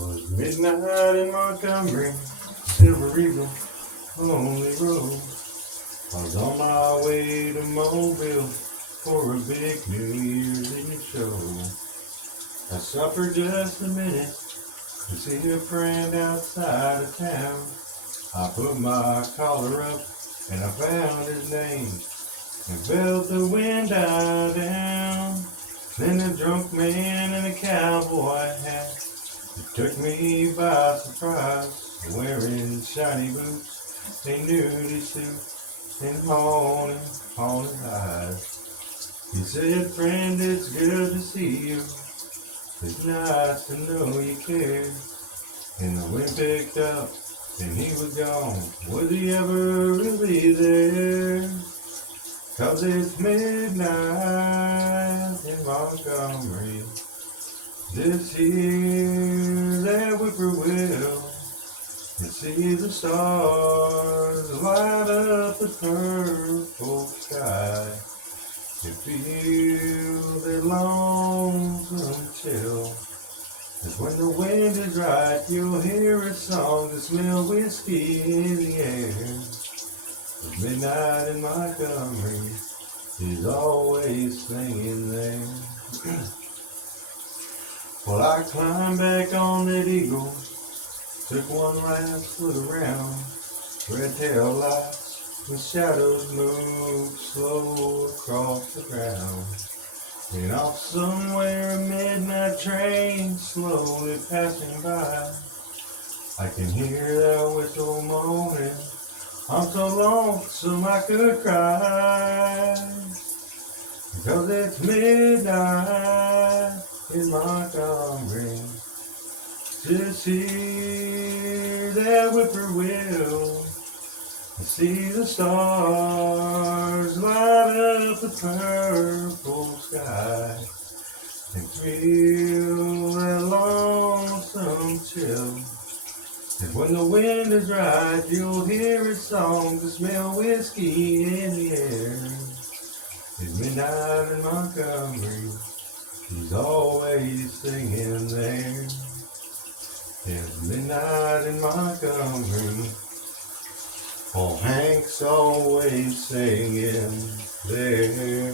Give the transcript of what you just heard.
Was midnight in Montgomery, Silver Eagle, lonely road. I was on my way to Mobile for a big New Year's Eve show. I stopped for just a minute to see a friend outside of town. I put my collar up and I found his name and felt the wind die down. Then a drunk man in a cowboy hat, it took me by surprise, wearing shiny boots, a nudie suit, and haunted eyes. He said, friend, it's good to see you. It's nice to know you care. And the wind picked up, and he was gone. Was he ever really there? 'Cause it's midnight in Montgomery. Just hear that whippoorwill and see the stars light up the purple sky. And feel that lonesome chill. As when the wind is right, you'll hear a song to smell whiskey in the air. At midnight in Montgomery, he's always singing there. Well, I climbed back on that eagle, took one last look around. Red tail lights and shadows moved slow across the ground. And off somewhere a midnight train slowly passing by. I can hear that whistle moaning. I'm so lonesome I could cry. Because it's midnight in Montgomery. Just hear that whippoorwill and see the stars light up the purple sky. And feel that lonesome chill. And when the wind is right, you'll hear a song to smell whiskey in the air. At midnight in Montgomery, he's always singing there. At midnight in Montgomery, oh, Hank's always singing there.